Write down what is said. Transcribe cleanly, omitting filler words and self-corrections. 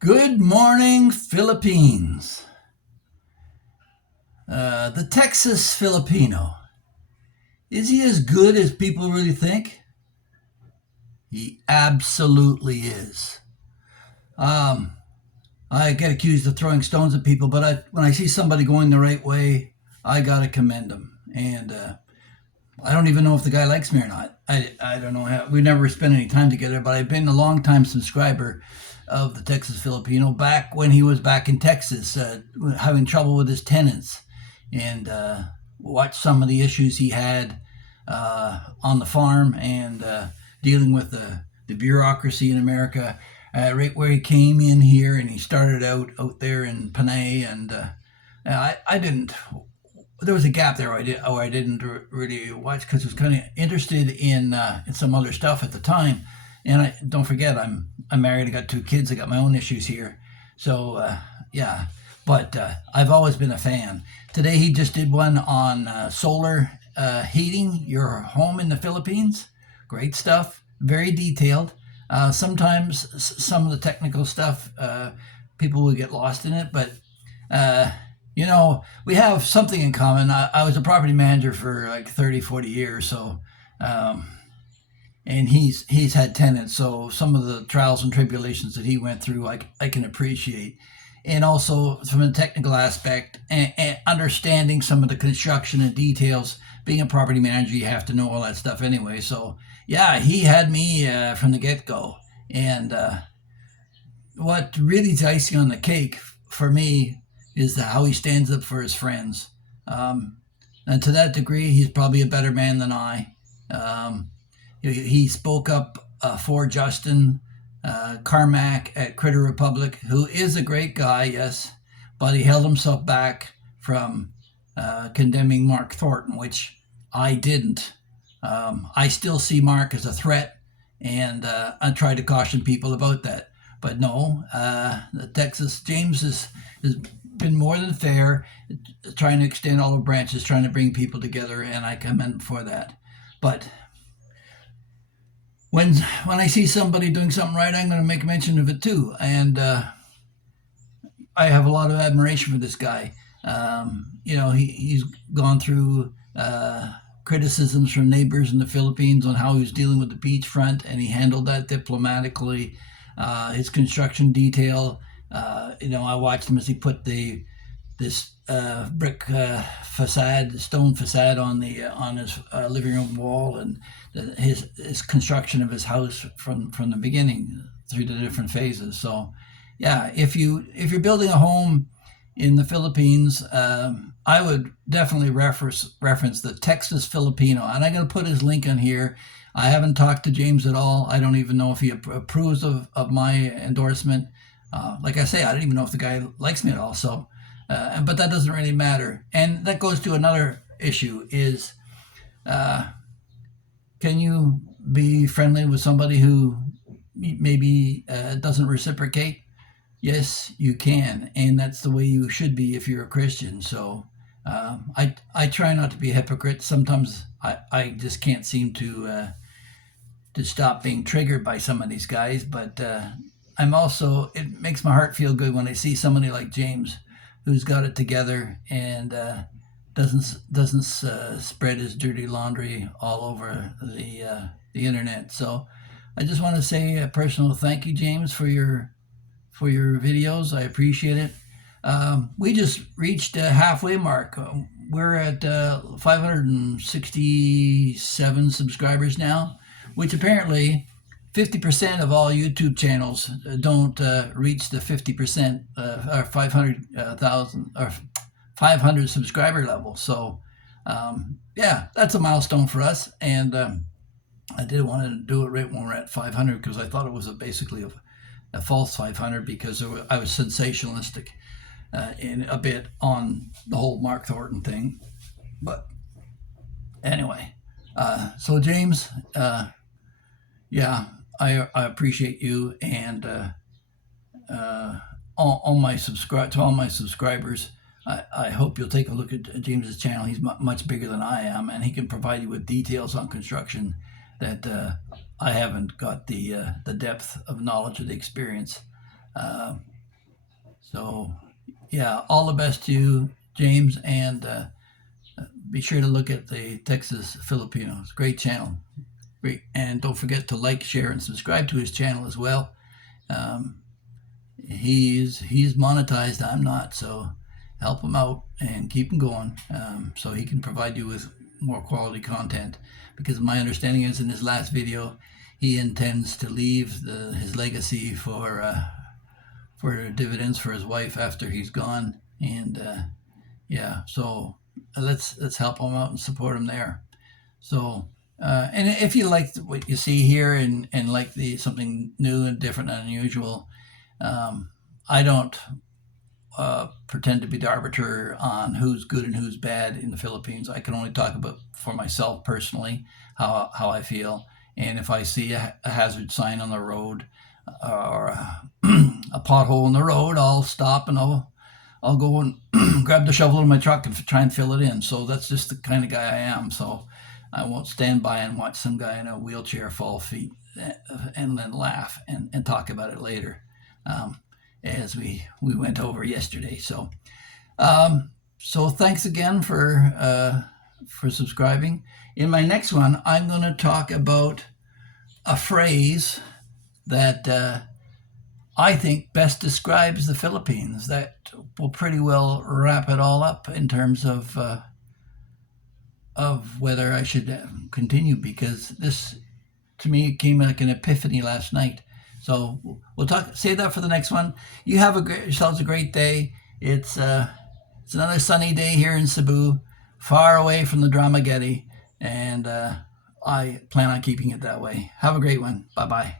Good morning, Philippines. The Texas Filipino. Is he as good as people really think? He absolutely is. Um, I get accused of throwing stones at people, but when I see somebody going the right way, I gotta commend them. And I don't even know if the guy likes me or not. I don't know how. We never spent any time together, but I've been a long time subscriber of the Texas Filipino back when he was back in Texas, having trouble with his tenants, and watched some of the issues he had on the farm and dealing with the bureaucracy in America. Right where he came in here and he started out there in Panay, and I didn't there was a gap there I didn't really watch because I was kind of interested in some other stuff at the time. And I don't forget I'm married. I got two kids. I got my own issues here. So yeah, but I've always been a fan. Today he just did one on solar heating your home in the Philippines. Great stuff. Very detailed. Sometimes some of the technical stuff people will get lost in it, but uh, we have something in common. I was a property manager for like 30, 40 years. So, um, and he's had tenants. So some of the trials and tribulations that he went through, I can appreciate. And also from a technical aspect and understanding some of the construction and details. Being a property manager, you have to know all that stuff anyway. So yeah, he had me from the get go. And what really is icing on the cake for me is how he stands up for his friends. Um, and to that degree, he's probably a better man than I. Um, he spoke up for Justin Carmack at Critter Republic, who is a great guy, yes, but he held himself back from condemning Mark Thornton, which I didn't. I still see Mark as a threat, and I try to caution people about that. But no, the Texas James has been more than fair, trying to extend all the branches, trying to bring people together, and I commend him for that. But when I see somebody doing something right, I'm going to make mention of it too. And I have a lot of admiration for this guy. He's gone through criticisms from neighbors in the Philippines on how he was dealing with the beachfront, and he handled that diplomatically. His construction detail, I watched him as he put this brick stone facade on his living room wall, and his construction of his house from the beginning through the different phases. So, yeah, if you're building a home in the Philippines, I would definitely reference the Texas Filipino, and I'm going to put his link on here. I haven't talked to James at all. I don't even know if he approves of my endorsement. Like I say, I don't even know if the guy likes me at all. So, but that doesn't really matter. And that goes to another issue: is can you be friendly with somebody who maybe doesn't reciprocate? Yes, you can, and that's the way you should be if you're a Christian. So I try not to be a hypocrite. Sometimes I just can't seem to stop being triggered by some of these guys, but it makes my heart feel good when I see somebody like James, who's got it together and doesn't spread his dirty laundry all over the internet. So I just want to say a personal thank you, James, for your videos. I appreciate it. We just reached a halfway mark. We're at 567 subscribers now, which apparently 50% of all YouTube channels don't reach the 50% or 500,000 or 500 subscriber level. So, yeah, that's a milestone for us. And I did want to do it right when we're at 500 because I thought it was basically a false 500 because I was sensationalistic in a bit on the whole Mark Thornton thing. But anyway, so James, yeah, I appreciate you and all my to all my subscribers. I hope you'll take a look at James's channel. He's much bigger than I am, and he can provide you with details on construction that I haven't got the depth of knowledge or the experience. So, yeah, all the best to you, James, and be sure to look at the Texas Philippino. It's a great channel. Great. And don't forget to like, share, and subscribe to his channel as well. Um, he's monetized. I'm not, so help him out and keep him going, so he can provide you with more quality content. Because my understanding is, in his last video, he intends to leave his legacy for dividends for his wife after he's gone. And yeah, so let's help him out and support him there. So, and if you like what you see here and like something new and different and unusual, I don't pretend to be the arbiter on who's good and who's bad in the Philippines. I can only talk about for myself personally how I feel. And if I see a hazard sign on the road or a pothole in the road, I'll stop and I'll go and grab the shovel in my truck and try and fill it in. So that's just the kind of guy I am. So I won't stand by and watch some guy in a wheelchair fall feet and then laugh and talk about it later, as we went over yesterday. So so thanks again for subscribing. In my next one, I'm going to talk about a phrase that I think best describes the Philippines. That will pretty well wrap it all up in terms of whether I should continue, because this, to me, came like an epiphany last night. So we'll save that for the next one. You have yourselves a great day. It's another sunny day here in Cebu, far away from the Dramageddon, and I plan on keeping it that way. Have a great one. Bye bye.